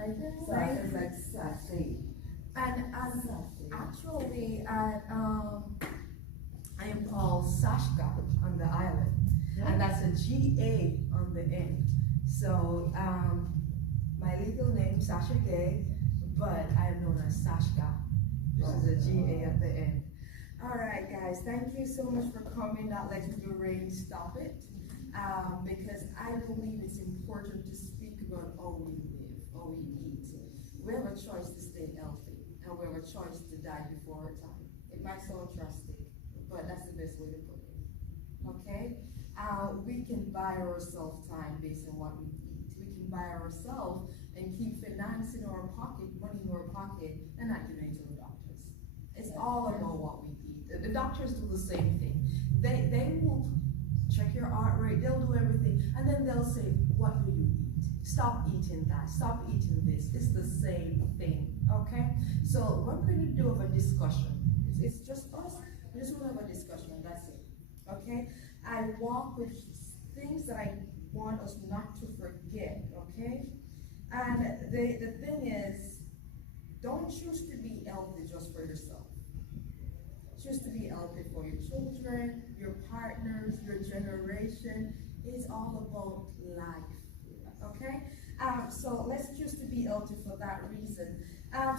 right? Sasha is like sachet. And Sachet. actually, I am called Sashka on the island, and that's a G-A on the end. So my legal name Sasha Gay, but I'm known as Sashka, which is a G-A at the end. All right, guys, thank you so much for coming. Not letting the rain stop it, because I believe it's important to speak about how we live, how we eat. We have a choice to stay healthy, and we have a choice to die before our time. It might sound drastic, but that's the best way to put it. Okay? We can buy ourselves time based on what we eat. We can buy ourselves and keep finance in our pocket, money in our pocket, and not giving it to the doctors. It's all about what we eat. The doctors do the same thing. They will check your heart rate, they'll do everything, and then they'll say, what do you eat? Stop eating that, stop eating this. It's the same thing, okay? So we're going to do a discussion. It's just us. We just want to have a discussion, that's it, okay? I walk with things that I want us not to forget, okay? And the thing is, don't choose to be healthy just for yourself. Choose to be healthy for your children, your partners, your generation. It's all about life, okay? So let's choose to be healthy for that reason.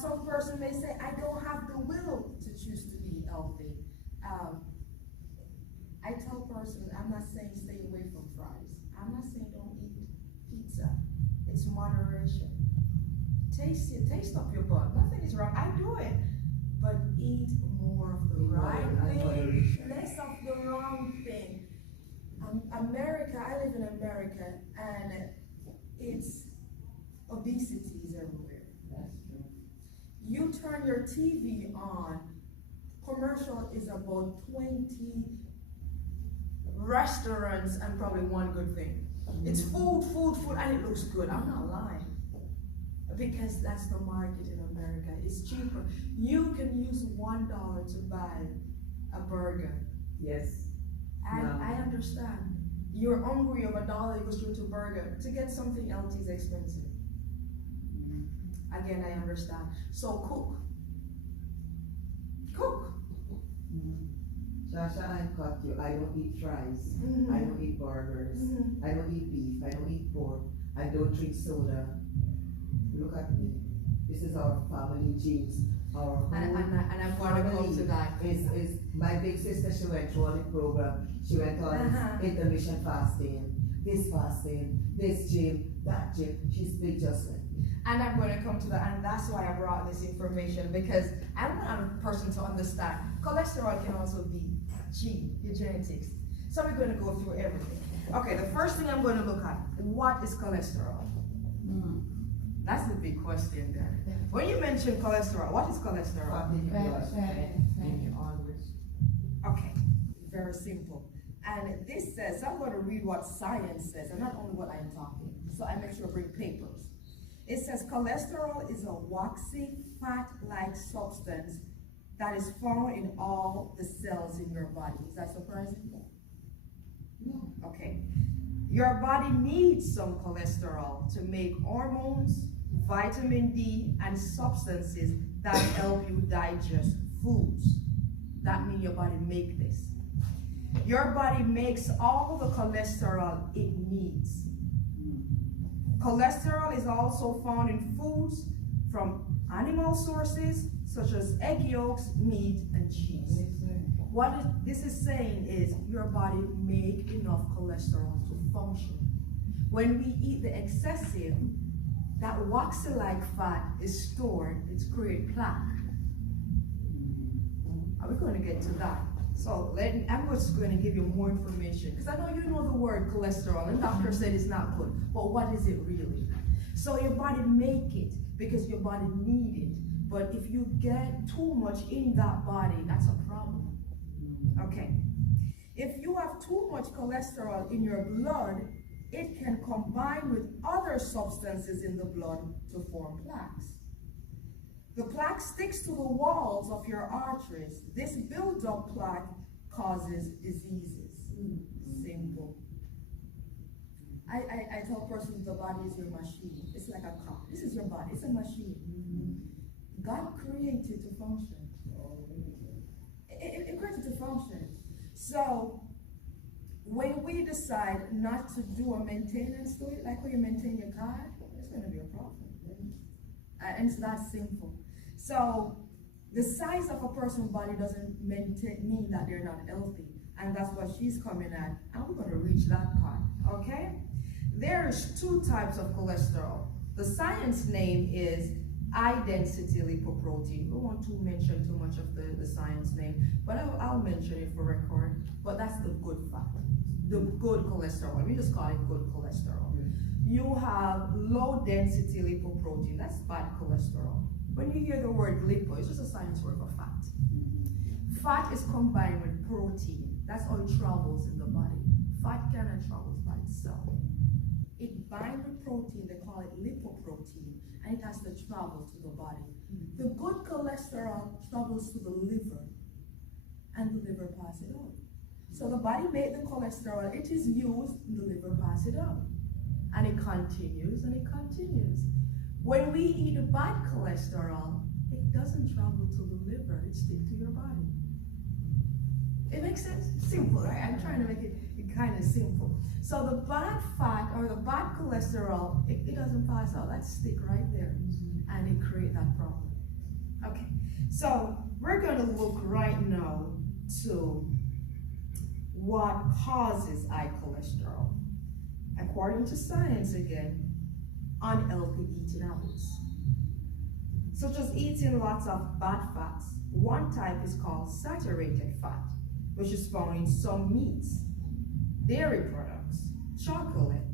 Some person may say, I don't have the will to choose to be healthy. I tell person, I'm not saying stay away from fries. I'm not saying don't eat pizza. It's moderation. Taste it, taste up your butt. Nothing is wrong. I do it. But eat more of the right thing, less of the wrong thing. America, I live in America, and it's obesity is everywhere. That's true. You turn your TV on, commercial is about 20 restaurants and probably one good thing. It's food, food, food, and it looks good. I'm not lying. Because that's the market in America. It's cheaper. You can use $1 to buy a burger. Yes. And I understand. You're hungry of $1, you go straight to burger. To get something else is expensive. Again, I understand. So cook. Cook. Sasha, I cut you. I don't eat fries. Mhm. I don't eat burgers. Mhm. I don't eat beef. I don't eat pork. I don't drink soda. Look at me. This is our family genes. Our whole And I'm going to come to that. Is my big sister, she went through all the program. She went on intermittent fasting, this gym, that gym. She's big just like me. And I'm going to come to that, and that's why I brought this information, because I want a person to understand cholesterol can also be your genetics. So we're going to go through everything. Okay, the first thing I'm going to look at, what is cholesterol? That's the big question there. When you mention cholesterol, what is cholesterol? Okay, very simple. And this says, I'm going to read what science says, and not only what I'm talking. So I make sure I bring papers. It says cholesterol is a waxy, fat-like substance that is found in all the cells in your body. Is that surprising? No. Okay. Your body needs some cholesterol to make hormones, vitamin D, and substances that help you digest foods. That means your body makes this. Your body makes all the cholesterol it needs. Cholesterol is also found in foods from animal sources, such as egg yolks, meat, and cheese. What this is saying is your body make enough cholesterol to function. When we eat the excessive, that waxy-like fat is stored, it's create plaque. Are we going to get to that? So I'm just going to give you more information, because I know you know the word cholesterol, and doctor said it's not good, but what is it really? So your body make it because your body need it, but if you get too much in that body, that's a problem. Okay. If you have too much cholesterol in your blood, it can combine with other substances in the blood to form plaques. The plaque sticks to the walls of your arteries. This build-up plaque causes diseases. Simple. I tell persons the body is your machine. It's like a car. This is your body. It's a machine. God created to function. It created to function. So when we decide not to do a maintenance to it, like when you maintain your car, it's going to be a problem. And it's not sinful. So the size of a person's body doesn't mean that they're not healthy. And that's what she's coming at. And we're going to reach that part, okay? There's two types of cholesterol. The science name is high-density lipoprotein. We don't want to mention too much of the science name, but I'll mention it for record. But that's the good fat, the good cholesterol. We just call it good cholesterol. You have low-density lipoprotein. That's bad cholesterol. When you hear the word lipo, it's just a science word for fat. Fat is combined with protein. That's how it travels in the body. Fat cannot travel by itself. It binds with protein, they call it lipoprotein, and it has to travel to the body. The good cholesterol travels to the liver, and the liver passes it on. So the body makes the cholesterol, it is used, and the liver passes it on. And it continues, and it continues. When we eat bad cholesterol, it doesn't travel to the liver, it sticks to your body. It makes sense? Simple, right? I'm trying to make it kind of simple. So the bad fat or the bad cholesterol, it doesn't pass out. That stick right there, and it creates that problem. Okay, so we're going to look right now to what causes high cholesterol. According to science again, unhealthy eating habits. So just eating lots of bad fats. One type is called saturated fat, which is found in some meats, dairy products, chocolate,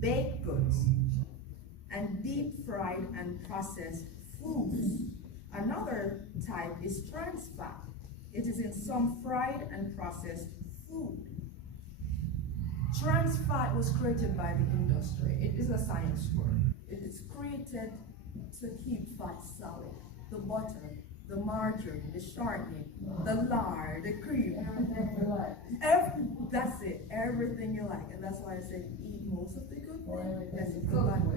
baked goods, and deep fried and processed foods. Another type is trans fat. It is in some fried and processed food. Trans fat was created by the industry. It is a science word. It is created to keep fat solid. The butter, the margarine, the shortening, the lard, the cream. That's it. Everything you like. And that's why I say eat most of the good things. That's a good one.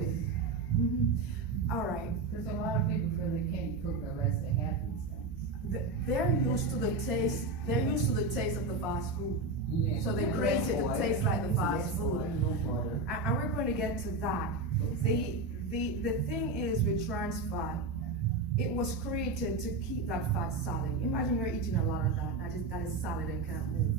All right. Because a lot of people feel they can't cook unless they have these things. They're used to the taste. They're used to the taste of the fast food. Yeah. So they create it to taste like the fast food. And we're going to get to that. The thing is with trans fat, it was created to keep that fat solid. Imagine you're eating a lot of that is solid and can't move.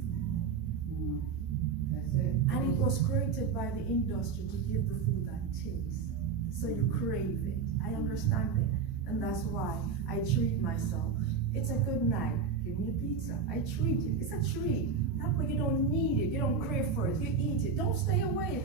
That's it. And it was created by the industry to give the food that taste. So you crave it. I understand it. And that's why I treat myself. It's a good night. Give me a pizza. I treat it. It's a treat. That way you don't need it. You don't crave for it. You eat it. Don't stay away.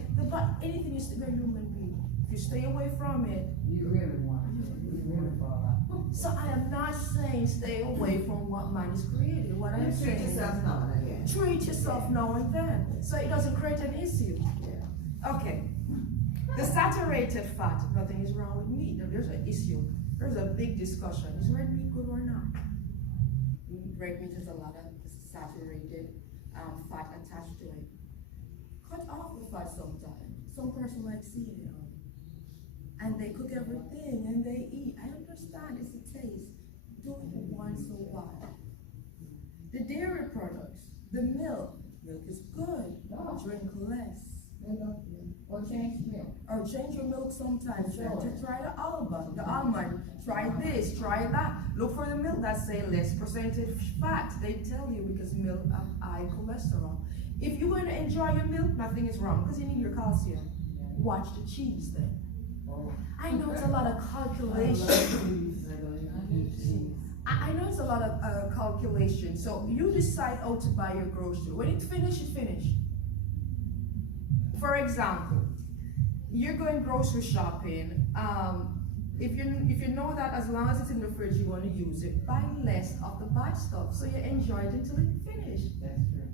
Anything is still a human being. If you stay away from it, You really want it. You really fall out. so I am not saying stay away from what man is created. What I'm saying is now and again. treat yourself now and then, so it doesn't create an issue. Yeah. Okay. The saturated fat, nothing is wrong with meat. There's an issue. There's a big discussion. Is red meat good or not? Red meat has a lot of saturated fat attached to it. Cut off the fat sometimes. Some person like seeing it. And they cook everything and they eat. I understand it's a taste. Do it once in a while. The dairy products, the milk is good. No. Drink less. Or change milk. Or change your milk sometimes. Sure. Try the almond. Try this, try that. Look for the milk that say less percentage fat. They tell you because milk have high cholesterol. If you're going to enjoy your milk, nothing is wrong because you need your calcium. Watch the cheese then. Oh. I know it's a lot of calculation. I know it's a lot of calculation. So you decide how to buy your grocery. When it's finished, it's finished. For example, you're going grocery shopping. If you know that as long as it's in the fridge, you want to use it, buy less of the bad stuff so you enjoy it until it's finished. That's true.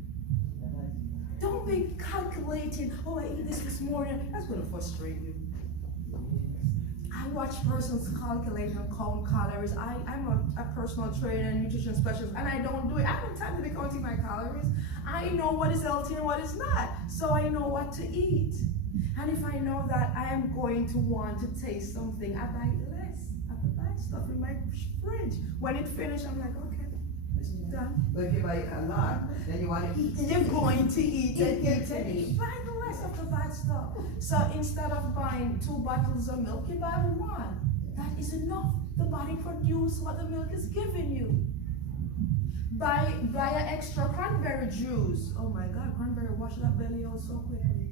Don't be calculating, oh, I ate this morning. That's going to frustrate you. I watch persons calculate and count calories. I'm a personal trainer and nutrition specialist, and I don't do it. I don't have time to be counting my calories. I know what is healthy and what is not, so I know what to eat. And if I know that I am going to want to taste something, I buy less. I buy stuff in my fridge. When it finished, I'm like, okay, it's done. But if you buy a lot, then you want to eat. You're going to eat and Eat eat and and eat. buy the rest of the bad stuff. So instead of buying 2 bottles of milk, you buy 1. That is enough. The body produces what the milk is giving you. Buy an extra cranberry juice. Oh my God, cranberry wash that belly out so quickly.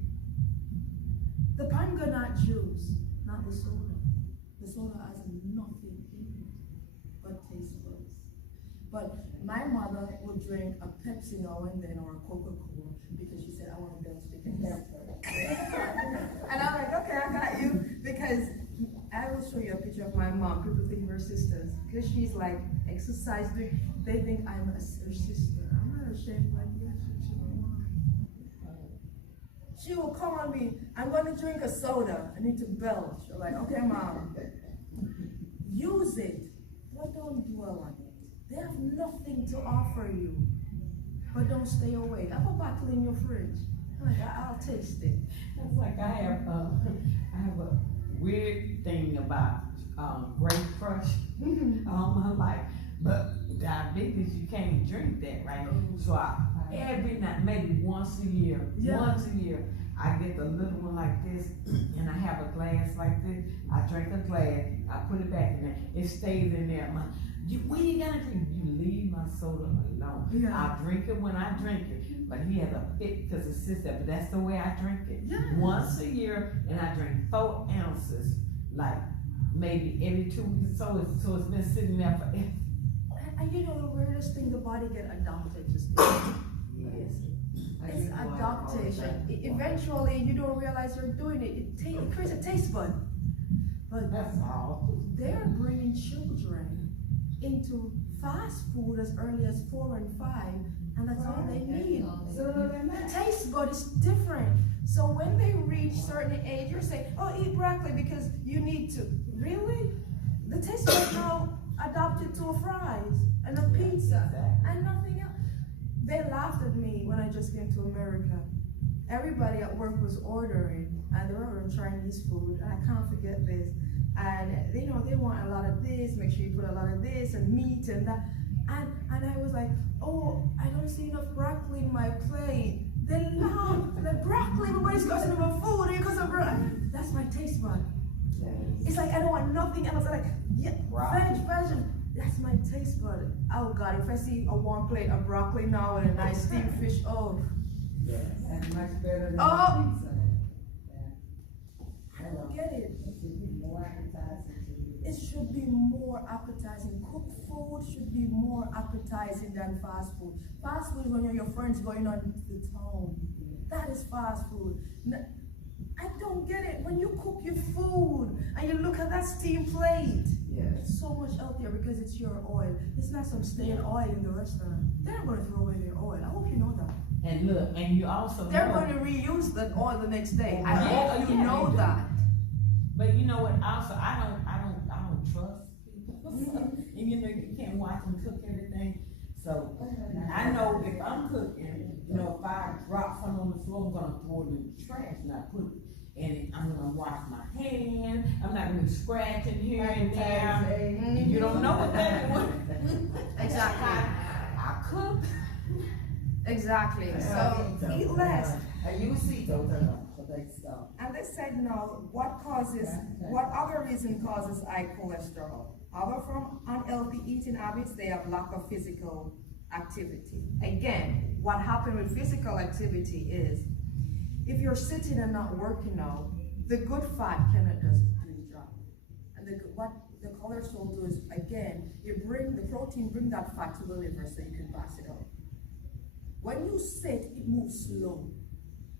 The pomegranate juice, not the soda. The soda has nothing in it but taste buds. But my mother would drink a Pepsi now and then or a Coca-Cola because she said, I want to dance with And I'm like, okay, I got you. Because I will show you a picture of my mom. People think we're sisters. Because she's like, exercise, they think I'm her sister. I'm not ashamed, like, yes, she's my mom. She will call me, I'm going to drink a soda. I need to belch. I'm like, okay, mom. Use it, but don't dwell on it. They have nothing to offer you. But don't stay away. Have a bottle in your fridge. I'm like, I'll taste it. It's like I have a weird thing about grape crush all my life. But diabetes, you can't drink that, right? So every night, maybe once a year, I get a little one like this, and I have a glass like this. I drink a glass, I put it back in there. It stays in there. When you gonna drink? You leave my soda alone. Yeah. I drink it when I drink it. But he has a fit because it sits there. But that's the way I drink it. Yeah. Once a year, and I drink 4 ounces, like maybe every 2 weeks. So it's been sitting there forever. And you know the weirdest thing, the body get adopted to stuff. Yes. It's adaptation. Eventually, you don't realize you're doing it. It creates a taste bud. But That's all. they're bringing children into fast food as early as 4 and 5, and that's all they need. The taste bud is different. So when they reach certain age, you're saying, oh, eat broccoli because you need to. Really? The taste bud now adopted to a fries and a pizza and nothing else. They laughed at me when I just came to America. Everybody at work was ordering, and they were ordering Chinese food, and I can't forget this. And they want a lot of this, make sure you put a lot of this, and meat and that. And I was like, oh, I don't see enough broccoli in my plate. They laugh, like broccoli, everybody's cussing about food, and you cuss about broccoli. That's my taste bud. It's like I don't want nothing else. I'm like, yeah, veg. That's my taste bud. Oh God, if I see a warm plate of broccoli now and a nice steamed fish, oh. Yes. And much better than Oh. pizza. I don't get it. It should be more appetizing to you. It should be more appetizing. Cooked food should be more appetizing than fast food. Fast food is when you're your friends going on to the town. That is fast food. I don't get it. When you cook your food and you look at that steam plate, Yes. it's so much healthier because it's your oil. It's not some stale oil in the restaurant. They're not going to throw away their oil. I hope you know that. And look, and you also They're know, going to reuse that oil the next day. I Yeah, hope you yeah, know they do. that. but you know what? Also, I don't trust people. And you know, you can't watch them cook everything. So I know if I'm cooking, if I drop something on the floor, I'm gonna throw it in the trash, not put it. And I'm gonna wash my hands. I'm not gonna be scratching here and there. And you don't know what that is. Exactly. I cook. Exactly. So eat less. And you see total for that stuff. And they said no. What other reason causes high cholesterol? Other from unhealthy eating habits, they have lack of physical activity. Again, what happened with physical activity is, if you're sitting and not working out, the good fat cannot just do the job. And what the cholesterol do is, again, the protein bring that fat to the liver so you can pass it out. When you sit, it moves slow.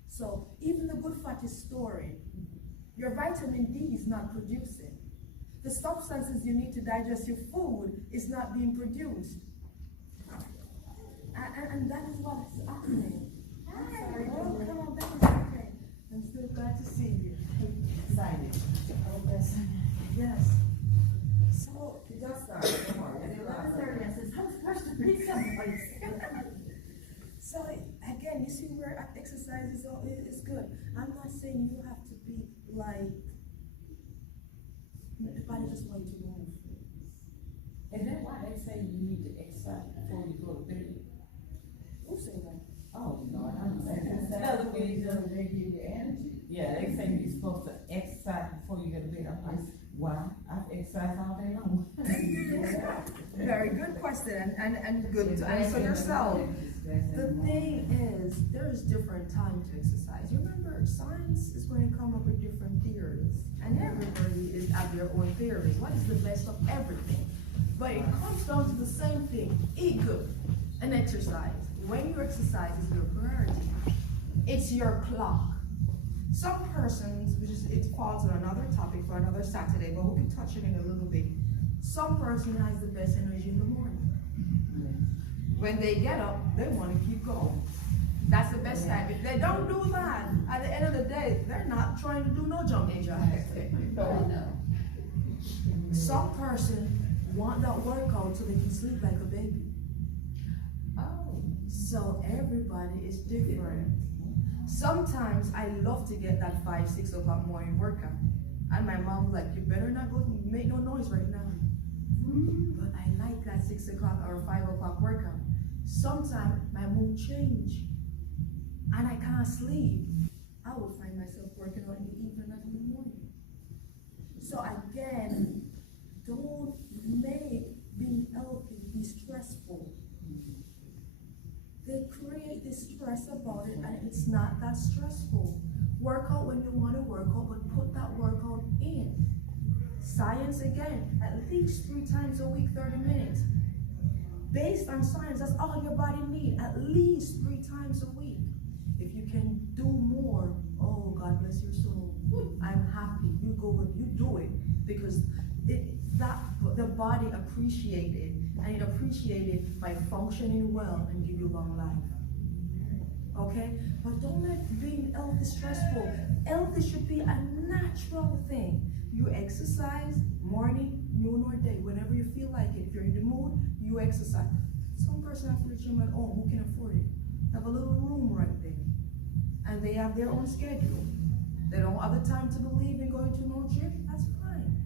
So even the good fat is storing. Your vitamin D is not producing. The substances you need to digest your food is not being produced. And that is what is happening. Sorry, oh, come on, that is okay. I'm still glad to see you. Sign it. Yes. So, You just started, come on. at 11:30, I said, where's the pizza place? So again, you see where exercise is good. I'm not saying you have The body just wants to move. Is that why they say you need to exercise before you go to bed? Who say that? Oh, Lord, I'm saying Television, they give you energy. Yeah, they say you're supposed to exercise before you go to bed. I'm like, why? I've exercised all day long. Very good question, and good to answer yourself. The thing is, there's different time to exercise. You remember, science is going to come up with different theories, and everybody is have their own theories. What is the best of everything? But it comes down to the same thing: eat good and exercise. When you exercise is your priority. It's your clock. Some persons, it falls on another topic for another Saturday, but we can touch it in a little bit. Some person has the best energy in the morning. When they get up, they want to keep going. That's the best time. If they don't do that, at the end of the day, they're not trying to do no jumping jacks. I know. Some person want that workout so they can sleep like a baby. Oh. So everybody is different. Sometimes I love to get that 5, 6 o'clock morning workout. And my mom was like, you better not go make no noise right now. But I like that 6 o'clock or 5 o'clock workout. Sometimes my mood change and I can't sleep. I will find myself working out in the evening and in the morning. So again, don't make being healthy be stressful. They create this stress about it and it's not that stressful. Work out when you want to work out, but put that workout in. Science again, at least 3 times a week, 30 minutes. Based on science, that's all your body needs, at least 3 times a week. If you can do more, oh, God bless your soul. I'm happy. You do it because the body appreciates it, and it appreciates it by functioning well and give you long life. Okay? But don't let being healthy stressful. Healthy should be a natural thing. You exercise morning, noon, or day, whenever you feel like it. If you're in the mood, you exercise. Some person has the gym at home who can afford it. Have a little room right there. And they have their own schedule. They don't have the time to believe in going to no gym, that's fine.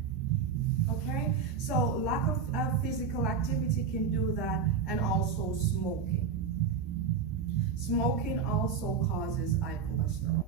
Okay? So lack of physical activity can do that, and also smoking. Smoking also causes high cholesterol.